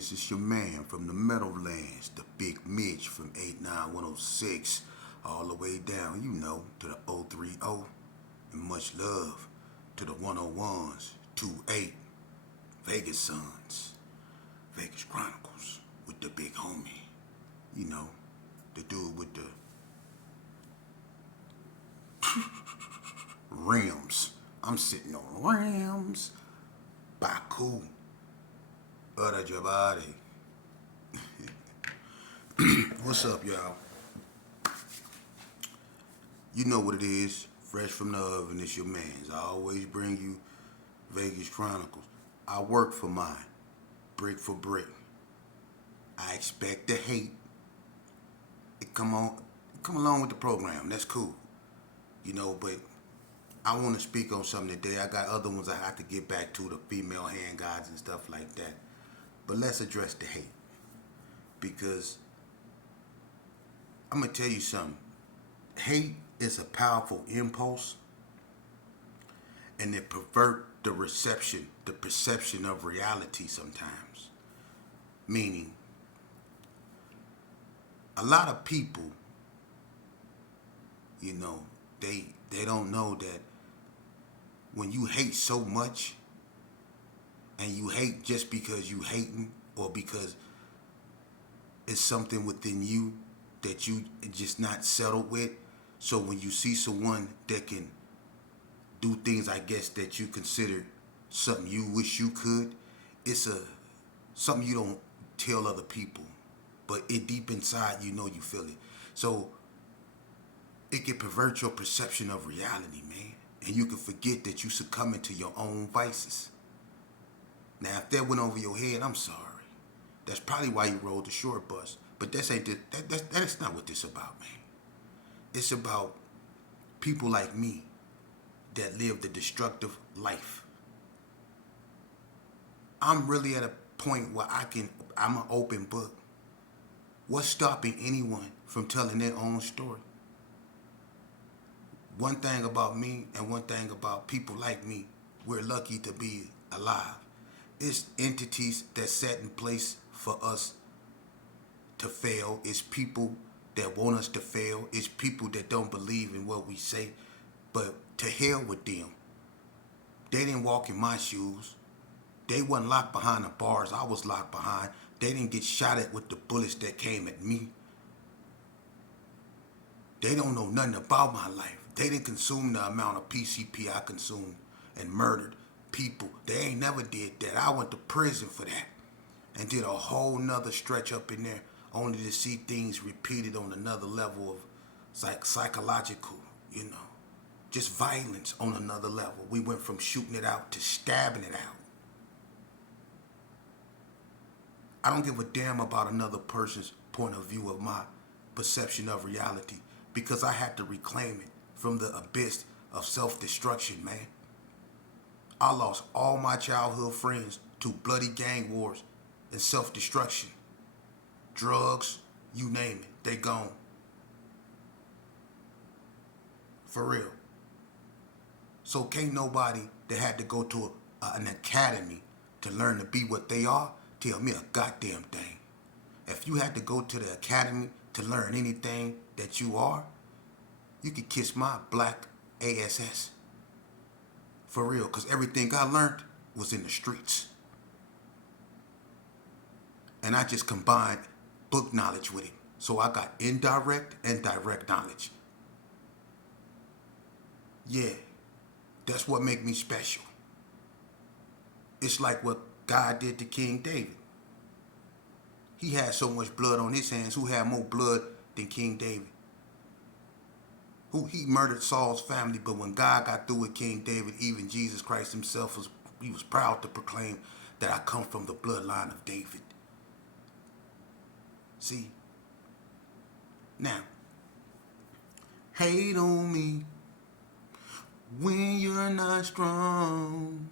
homies? It's your man from the Meadowlands, the Big Mitch from 89106, all the way down, to the 030, and much love to the 101s, 28, Vegas Suns, Vegas Chronicles, with the big homie, the dude with the rims. I'm sitting on rims. Baku. Butter your body. What's up, y'all? You know what it is. Fresh from the oven, it's your man's. I always bring you Vegas Chronicles. I work for mine, brick for brick. I expect the hate. It come along with the program. That's cool. But I want to speak on something today. I got other ones I have to get back to, the female hand gods and stuff like that. But let's address the hate. Because I'm going to tell you something. Hate is a powerful impulse, and it pervert the perception of reality sometimes. Meaning, a lot of people, they don't know that when you hate so much, and you hate just because you hating, or because it's something within you that you just not settled with. So when you see someone that can do things, I guess, that you consider something you wish you could, it's something you don't tell other people, but deep inside, you feel it. So it can pervert your perception of reality, man. And you can forget that you succumbing to your own vices. Now, if that went over your head, I'm sorry. That's probably why you rode the short bus. But that's not what this about, man. It's about people like me that live the destructive life. I'm really at a point where I'm an open book. What's stopping anyone from telling their own story? One thing about me and one thing about people like me, we're lucky to be alive. It's entities that set in place for us to fail. It's people that want us to fail. It's people that don't believe in what we say. But to hell with them. They didn't walk in my shoes. They wasn't locked behind the bars I was locked behind. They didn't get shot at with the bullets that came at me. They don't know nothing about my life. They didn't consume the amount of PCP I consumed and murdered people. They ain't never did that. I went to prison for that and did a whole nother stretch up in there only to see things repeated on another level of psychological, just violence on another level. We went from shooting it out to stabbing it out. I don't give a damn about another person's point of view of my perception of reality, because I had to reclaim it from the abyss of self-destruction, man. I lost all my childhood friends to bloody gang wars and self-destruction. Drugs, you name it, they gone. For real. So can't nobody that had to go to an academy to learn to be what they are tell me a goddamn thing. If you had to go to the academy to learn anything that you are, you could kiss my black ass. For real, because everything I learned was in the streets. And I just combined book knowledge with it. So I got indirect and direct knowledge. Yeah, that's what make me special. It's like what God did to King David. He had so much blood on his hands. Who had more blood than King David? He murdered Saul's family, but when God got through with King David, even Jesus Christ himself was proud to proclaim that I come from the bloodline of David. See? Now, hate on me when you're not strong.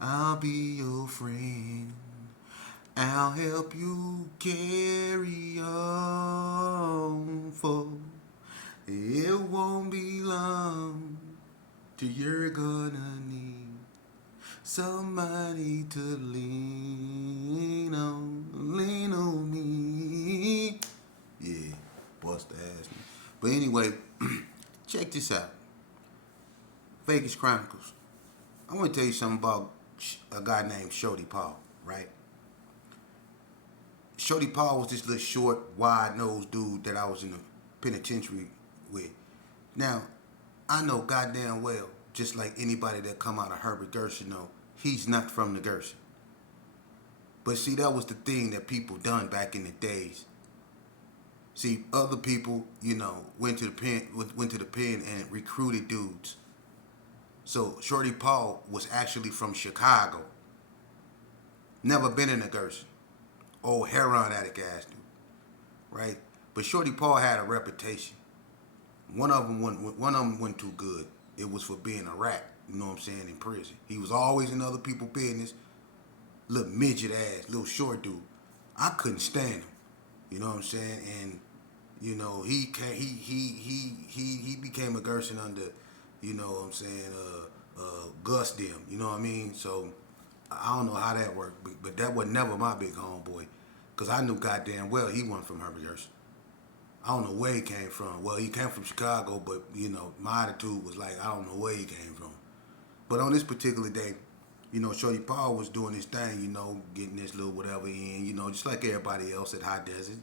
I'll be your friend. I'll help you carry on, for it won't be long till you're gonna need somebody to lean on. But anyway, check this out. Vegas Chronicles. I want to tell you something about a guy named Shorty Paul, right? Shorty Paul was this little short, wide-nosed dude that I was in the penitentiary with. Now, I know goddamn well, just like anybody that come out of Herbert Gershon know, he's not from the Gershon. But see, that was the thing that people done back in the days. See, other people, went to the pen and recruited dudes. So Shorty Paul was actually from Chicago. Never been in the Gershon. Old heroin addict ass dude, right? But Shorty Paul had a reputation. One of them wasn't too good. It was for being a rat. You know what I'm saying? In prison, he was always in other people's business. Little midget ass, little short dude. I couldn't stand him. You know what I'm saying? And he became a Gershon under, what I'm saying, Gus them. You know what I mean? So I don't know how that worked, but that was never my big homeboy, cause I knew goddamn well he wasn't from Herbert Gershon. I don't know where he came from. Well, he came from Chicago, but my attitude was like, I don't know where he came from. But on this particular day, Shorty Paul was doing his thing, getting this little whatever in, just like everybody else at High Desert,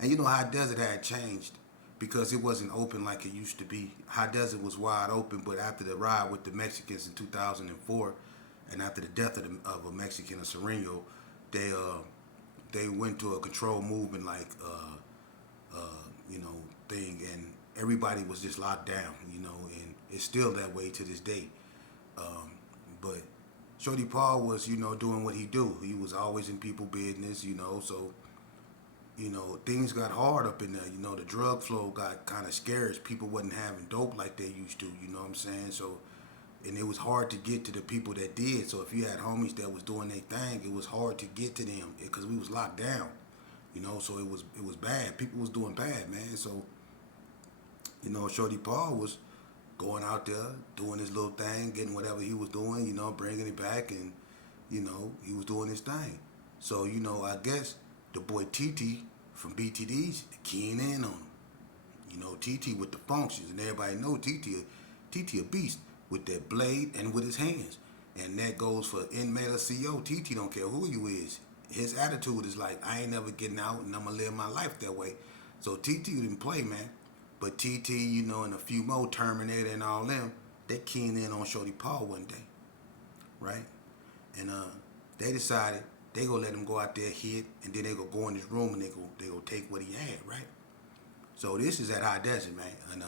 And High Desert had changed because it wasn't open like it used to be. High Desert was wide open, but after the ride with the Mexicans in 2004, and after the death of a Mexican, a Sereno, they went to a controlled movement thing, and everybody was just locked down, and it's still that way to this day. But Shorty Paul was, doing what he do. He was always in people business, so, things got hard up in there. The drug flow got kind of scarce. People wasn't having dope like they used to, you know what I'm saying? So, and it was hard to get to the people that did. So if you had homies that was doing their thing, it was hard to get to them because we was locked down, so it was bad. People was doing bad, man. So, Shorty Paul was going out there, doing his little thing, getting whatever he was doing, bringing it back, and, he was doing his thing. So, I guess the boy TT from BTD's keying in on him. TT with the functions, and everybody know TT a beast with that blade and with his hands. And that goes for inmate or CO. TT don't care who you is. His attitude is like, I ain't never getting out, and I'm going to live my life that way. So TT didn't play, man. But TT, and a few more, Terminator and all them, they keying in on Shorty Paul one day, right? And they decided they gonna let him go out there, hit, and then they gonna go in his room and they go take what he had, right? So this is at High Desert, man, and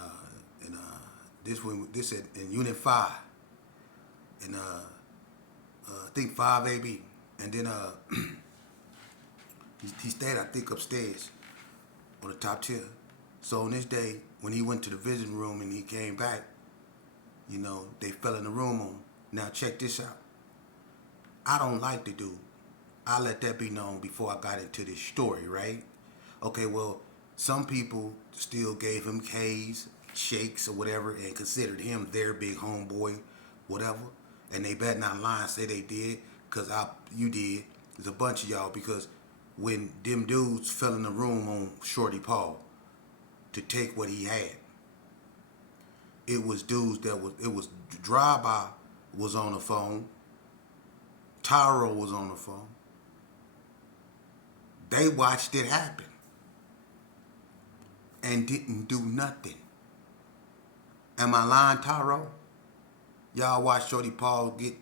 this at in Unit 5, and I think 5AB, and then he stayed, I think, upstairs on the top tier. So on this day, when he went to the visiting room and he came back, they fell in the room on him. Now check this out. I don't like the dude. I let that be known before I got into this story, right? Okay, well, some people still gave him K's, shakes, or whatever, and considered him their big homeboy, whatever. And they better not lie and say they did, because you did. There's a bunch of y'all, because when them dudes fell in the room on Shorty Paul to take what he had, it was dudes it was Drive-By was on the phone, Tyro was on the phone. They watched it happen and didn't do nothing. Am I lying, Tyro? Y'all watched Shorty Paul get,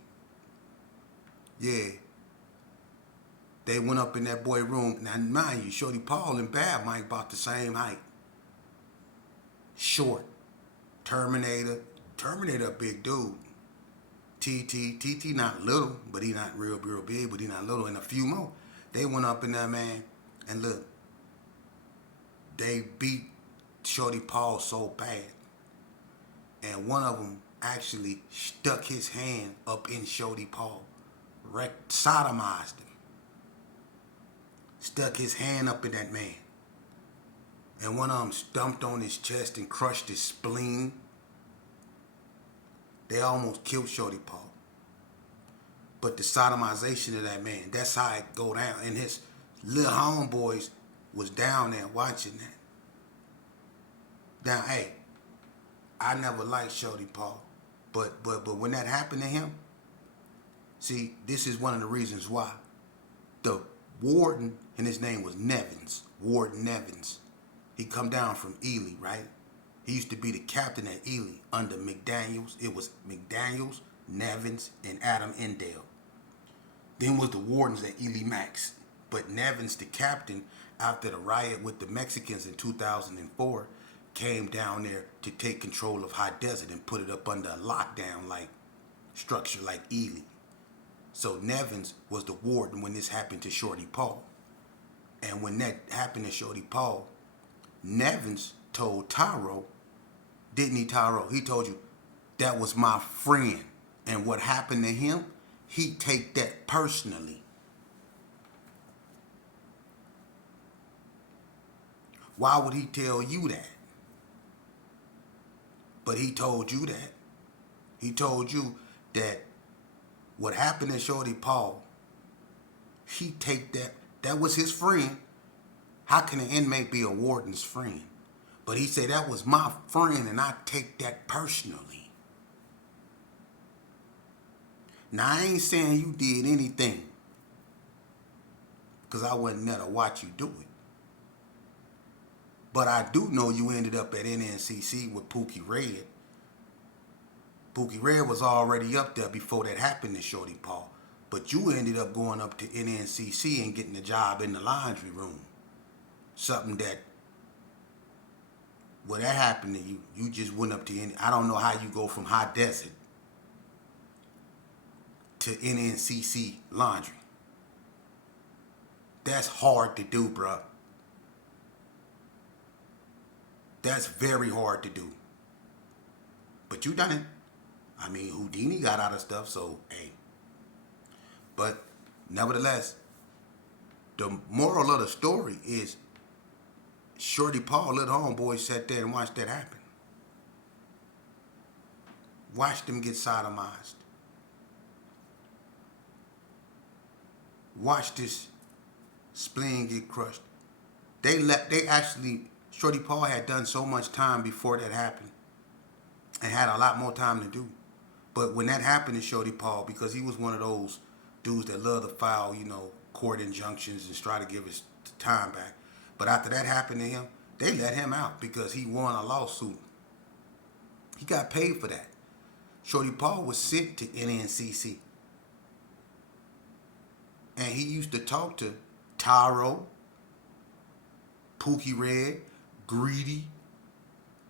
yeah. They went up in that boy room. Now, mind you, Shorty Paul and Bad Mike about the same height. Short. Terminator a big dude. TT not little, but he not real big, but he not little. And a few more. They went up in there, man, and look, they beat Shorty Paul so bad. And one of them actually stuck his hand up in Shorty Paul, sodomized him. Stuck his hand up in that man. And one of them stumped on his chest and crushed his spleen. They almost killed Shorty Paul. But the sodomization of that man, that's how it go down. And his little homeboys was down there watching that. Now, hey, I never liked Shorty Paul, but when that happened to him, see, this is one of the reasons why. The warden, and his name was Nevins, Warden Nevins. He come down from Ely, right? He used to be the captain at Ely under McDaniels. It was McDaniels, Nevins, and Adam Endale. Then was the wardens at Ely Max. But Nevins, the captain, after the riot with the Mexicans in 2004, came down there to take control of High Desert and put it up under a lockdown like structure like Ely. So Nevins was the warden when this happened to Shorty Paul. And when that happened to Shorty Paul, Nevins told Tyro, didn't he, Tyro? He told you, that was my friend. And what happened to him, he take that personally. Why would he tell you that? But he told you that. He told you that what happened to Shorty Paul, he take that. That was his friend. How can an inmate be a warden's friend? But he said, that was my friend and I take that personally. Now, I ain't saying you did anything, because I wasn't there to watch you do it. But I do know you ended up at NNCC with Pookie Red. Pookie Red was already up there before that happened to Shorty Paul. But you ended up going up to NNCC and getting a job in the laundry room. Something that, well, that happened to you. You just went up to, I don't know how you go from High Desert to NNCC laundry. That's hard to do, bruh. That's very hard to do. But you done it. I mean, Houdini got out of stuff, so, hey. But, nevertheless, the moral of the story is Shorty Paul, little homeboy, sat there and watched that happen. Watched them get sodomized. Watched this spleen get crushed. Shorty Paul had done so much time before that happened and had a lot more time to do. But when that happened to Shorty Paul, because he was one of those dudes that love to file, court injunctions and try to give his time back. But after that happened to him, they let him out because he won a lawsuit. He got paid for that. Shorty Paul was sent to NNCC. And he used to talk to Tyro, Pookie Red, Greedy,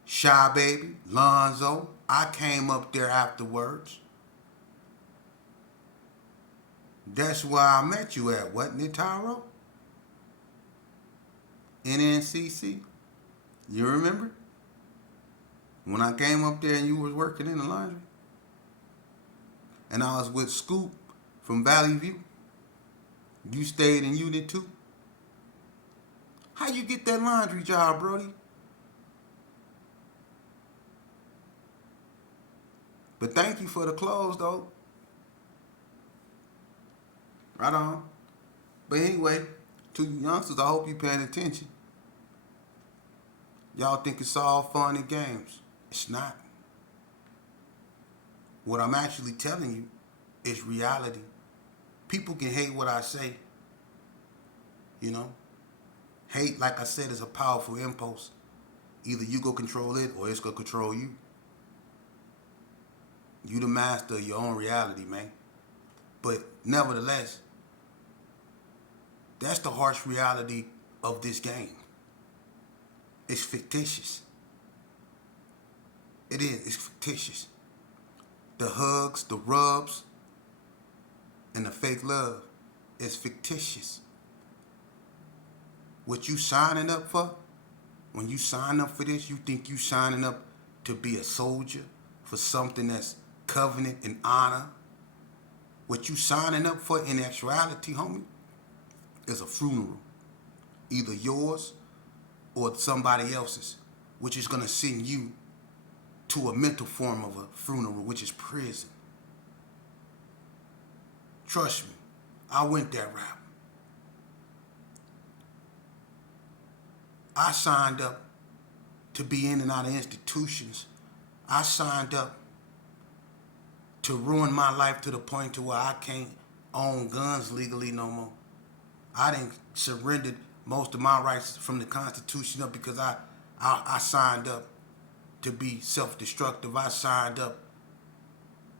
Shy Baby, Lonzo. I came up there afterwards. That's where I met you at, wasn't it, Tyro? NNCC. You remember? When I came up there and you was working in the laundry? And I was with Scoop from Valley View. You stayed in Unit 2. How you get that laundry job, Brody? But thank you for the clothes, though. Right on. But anyway, to you youngsters, I hope you paying attention. Y'all think it's all fun and games. It's not. What I'm actually telling you is reality. People can hate what I say. Hate, like I said, is a powerful impulse. Either you go control it or it's going to control you. You the master of your own reality, man. But nevertheless, that's the harsh reality of this game. It's fictitious. It is. It's fictitious. The hugs, the rubs, and the fake love is fictitious. What you signing up for, when you sign up for this, you think you signing up to be a soldier for something that's covenant and honor. What you signing up for in actuality, homie, is a funeral. Either yours or somebody else's, which is going to send you to a mental form of a funeral, which is prison. Trust me, I went that route. I signed up to be in and out of institutions. I signed up to ruin my life to the point to where I can't own guns legally no more. I didn't surrendered most of my rights from the Constitution up because I signed up to be self-destructive. I signed up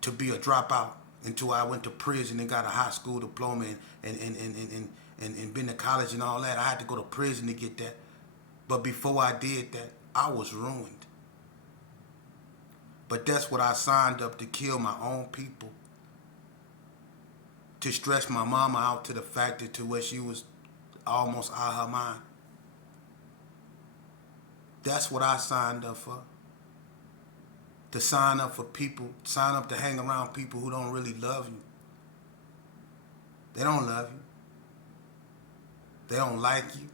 to be a dropout until I went to prison and got a high school diploma and been to college and all that. I had to go to prison to get that. But before I did that, I was ruined. But that's what I signed up to kill my own people. To stress my mama out to the fact that to where she was almost out of her mind. That's what I signed up for. To sign up for people, sign up to hang around people who don't really love you. They don't love you. They don't like you.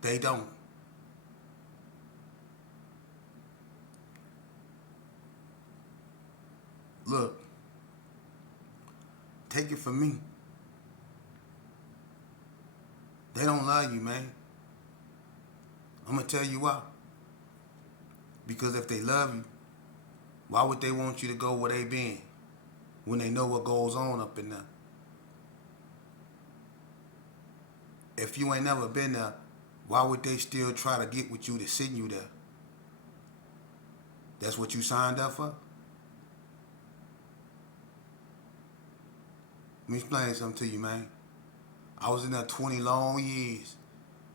They don't. Look, take it from me. They don't love you, man. I'm going to tell you why. Because if they love you, why would they want you to go where they been when they know what goes on up in there? If you ain't never been there, why would they still try to get with you to send you there? That's what you signed up for? Let me explain something to you, man. I was in there 20 long years.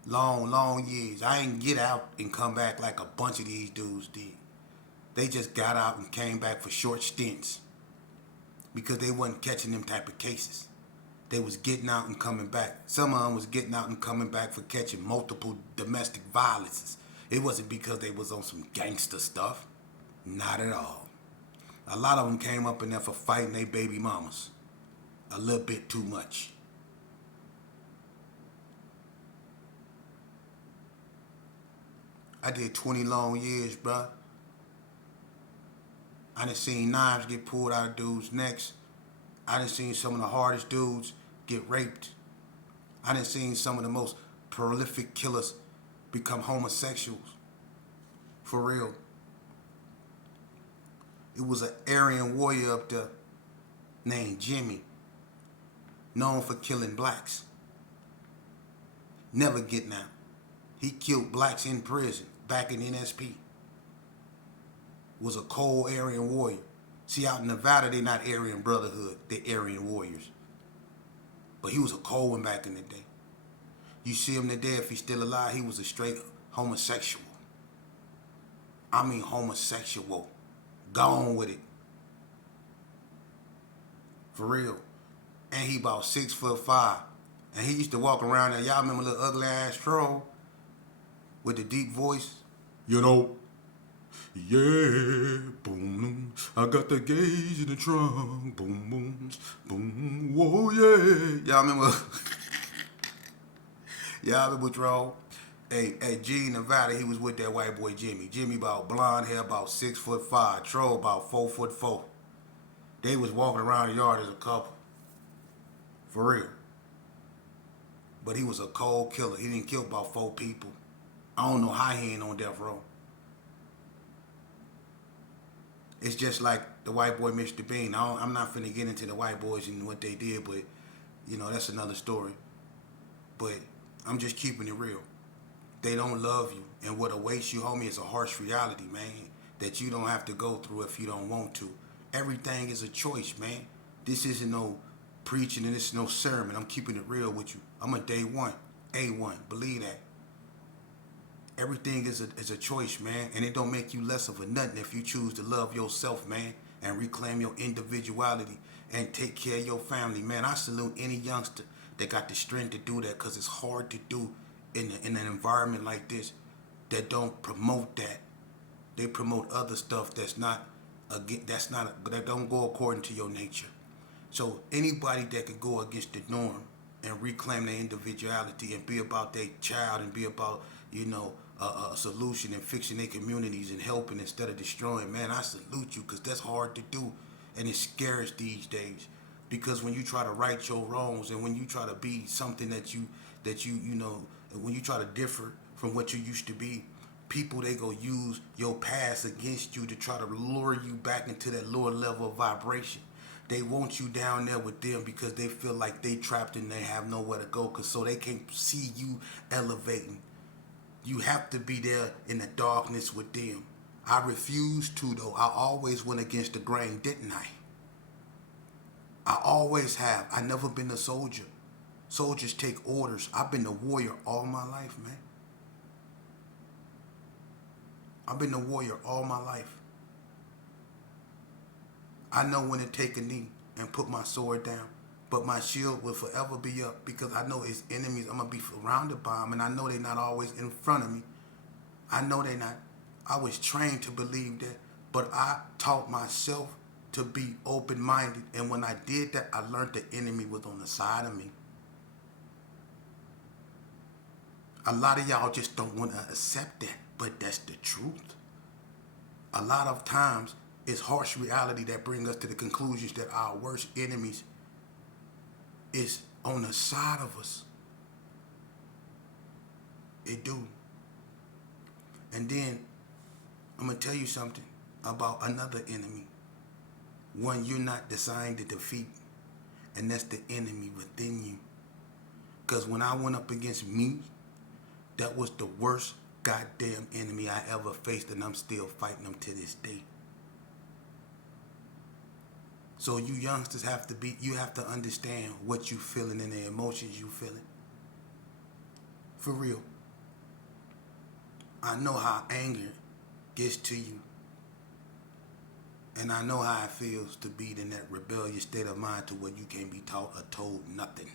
Long years. I didn't get out and come back like a bunch of these dudes did. They just got out and came back for short stints because they wasn't catching them type of cases. They was getting out and coming back. Some of them was getting out and coming back for catching multiple domestic violences. It wasn't because they was on some gangster stuff. Not at all. A lot of them came up in there for fighting their baby mamas. A little bit too much. I did 20 long years, bruh. I done seen knives get pulled out of dudes' necks. I done seen some of the hardest dudes get raped. I done seen some of the most prolific killers become homosexuals. For real. It was an Aryan warrior up there named Jimmy, known for killing blacks. Never getting out. He killed blacks in prison back in NSP. Was a cold Aryan warrior. See, out in Nevada, they not Aryan Brotherhood. They Aryan warriors. But he was a cold one back in the day. You see him today, if he's still alive, he was a straight homosexual. I mean homosexual. Gone with it. For real. And he about 6'5". And he used to walk around there. Y'all remember little ugly ass troll with the deep voice? You know, yeah, boom, I got the gauge in the trunk, boom, boom, boom, whoa, yeah. Y'all remember? Y'all remember troll? Hey, G Nevada, he was with that white boy Jimmy. Jimmy about blonde hair, about 6'5". Troll about 4'4". They was walking around the yard as a couple. For real. But he was a cold killer. He didn't kill about 4 people. I don't know how he ain't on death row. It's just like the white boy Mr. Bean. I'm not finna get into the white boys and what they did, but, you know, that's another story. But I'm just keeping it real. They don't love you. And what awaits you, homie, is a harsh reality, man, that you don't have to go through if you don't want to. Everything is a choice, man. This isn't no preaching and this is no sermon. I'm keeping it real with you. I'm a day one, A1. Believe that. Everything is a choice, man, and it don't make you less of a nothing if you choose to love yourself, man, and reclaim your individuality and take care of your family, man. I salute any youngster that got the strength to do that, because it's hard to do in an environment like this that don't promote that. They promote other stuff that don't go according to your nature. So anybody that could go against the norm and reclaim their individuality and be about their child and be about, you know, a solution and fixing their communities and helping instead of destroying, man, I salute you, because that's hard to do, and it's scarce these days. Because when you try to right your wrongs and when you try to be something that you know, when you try to differ from what you used to be. People, they go use your past against you to try to lure you back into that lower level of vibration. They want you down there with them because they feel like they trapped and they have nowhere to go, cause so they can't see you elevating. You have to be there in the darkness with them. I refused to, though. I always went against the grain, didn't I? I always have. I never been a soldier. Soldiers take orders. I've been a warrior all my life, man. I've been a warrior all my life. I know when to take a knee and put my sword down, but my shield will forever be up because I know it's enemies. I'm going to be surrounded by them, and I know they're not always in front of me. I know they're not. I was trained to believe that, but I taught myself to be open-minded, and when I did that, I learned the enemy was on the side of me. A lot of y'all just don't want to accept that, but that's the truth. A lot of times, it's harsh reality that brings us to the conclusions that our worst enemies is on the side of us. It do. And then, I'm going to tell you something about another enemy. One you're not designed to defeat, and that's the enemy within you. Because when I went up against me, that was the worst goddamn enemy I ever faced, and I'm still fighting them to this day. So you youngsters you have to understand what you feeling and the emotions you feeling. For real. I know how anger gets to you. And I know how it feels to be in that rebellious state of mind to where you can't be taught or told nothing.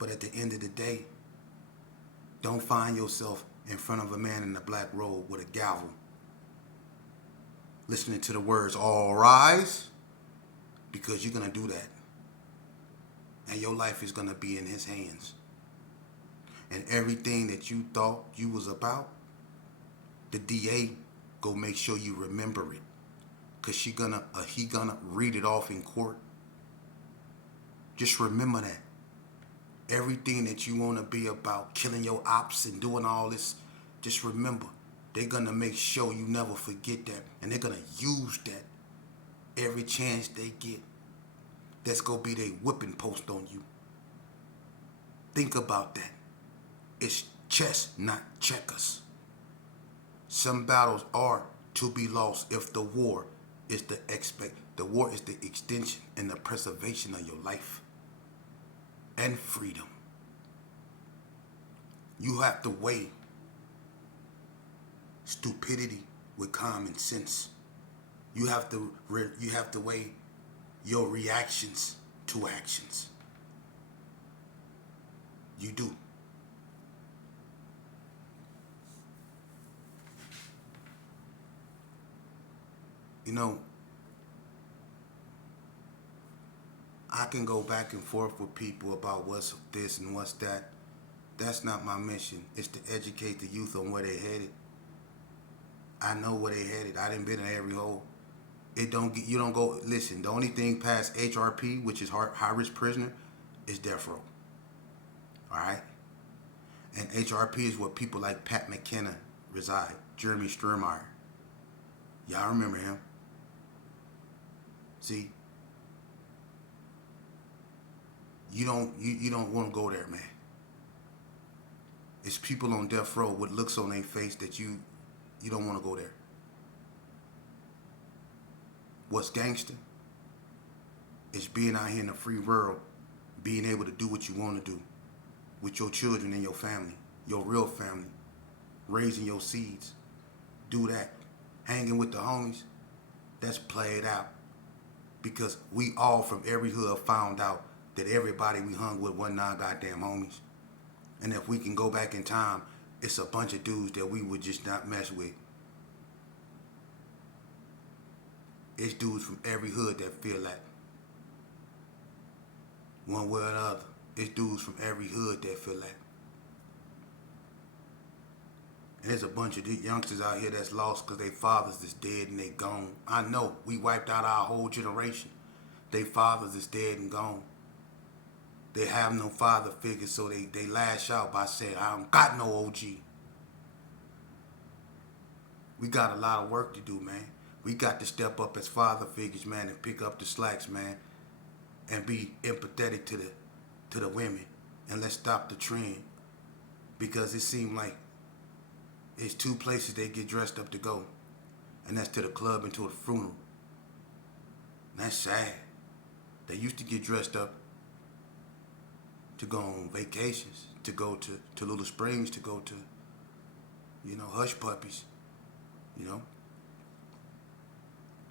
But at the end of the day, don't find yourself in front of a man in a black robe with a gavel, listening to the words, all rise, because you're going to do that. And your life is going to be in his hands. And everything that you thought you was about, the DA go make sure you remember it. Because he gonna read it off in court. Just remember that. Everything that you want to be about, killing your ops and doing all this, just remember, they're going to make sure you never forget that. And they're going to use that every chance they get. That's going to be their whipping post on you. Think about that. It's chess, not checkers. Some battles are to be lost if the war is the extension and the preservation of your life and freedom. You have to weigh stupidity with common sense. You have to weigh your reactions to actions. You do. You know, I can go back and forth with people about what's this and what's that. That's not my mission. It's to educate the youth on where they headed. I know where they headed. I done been in every hole. You don't go, listen, the only thing past HRP, which is high risk prisoner, is death row. Alright? And HRP is where people like Pat McKenna reside. Jeremy Sturmeyer. Y'all remember him. See? You don't want to go there, man. It's people on death row with looks on their face that you don't want to go there. What's gangster? It's being out here in the free world, being able to do what you want to do with your children and your family, your real family, raising your seeds. Do that. Hanging with the homies, that's played out. Because we all from every hood found out that everybody we hung with wasn't our goddamn homies. And if we can go back in time, it's a bunch of dudes that we would just not mess with. It's dudes from every hood that feel like one way or another. It's dudes from every hood that feel like. And there's a bunch of these youngsters out here that's lost because their fathers is dead and they gone. I know, we wiped out our whole generation. Their fathers is dead and gone. They have no father figure, so they lash out by saying, I don't got no OG. We got a lot of work to do, man. We got to step up as father figures, man, and pick up the slacks, man, and be empathetic to the women. And let's stop the trend, because it seems like it's two places they get dressed up to go, and that's to the club and to a funeral. And that's sad. They used to get dressed up to go on vacations, to go to Little Springs, to go to, Hush Puppies, you know.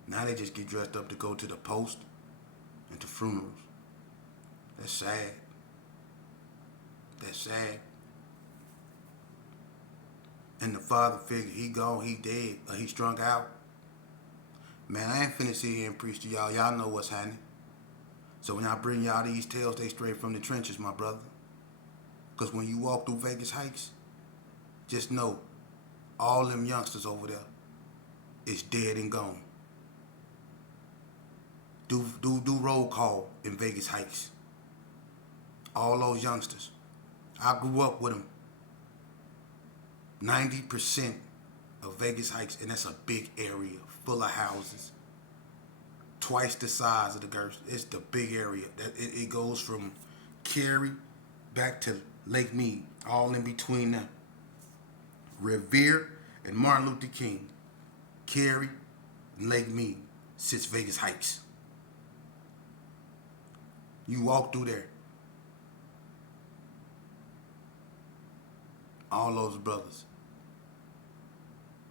Now they just get dressed up to go to the post and to funerals. That's sad. That's sad. And the father figure, he gone, he dead, or he strung out. Man, I ain't finna sit here and preach to y'all. Y'all know what's happening. So when I bring y'all these tales, they straight from the trenches, my brother. Because when you walk through Vegas Heights, just know all them youngsters over there is dead and gone. Do roll call in Vegas Heights. All those youngsters. I grew up with them. 90% of Vegas Heights, and that's a big area full of houses. Twice the size of the girls. It's the big area. It goes from Cary back to Lake Mead, all in between them. Revere and Martin Luther King, Cary and Lake Mead sits Vegas Heights. You walk through there, all those brothers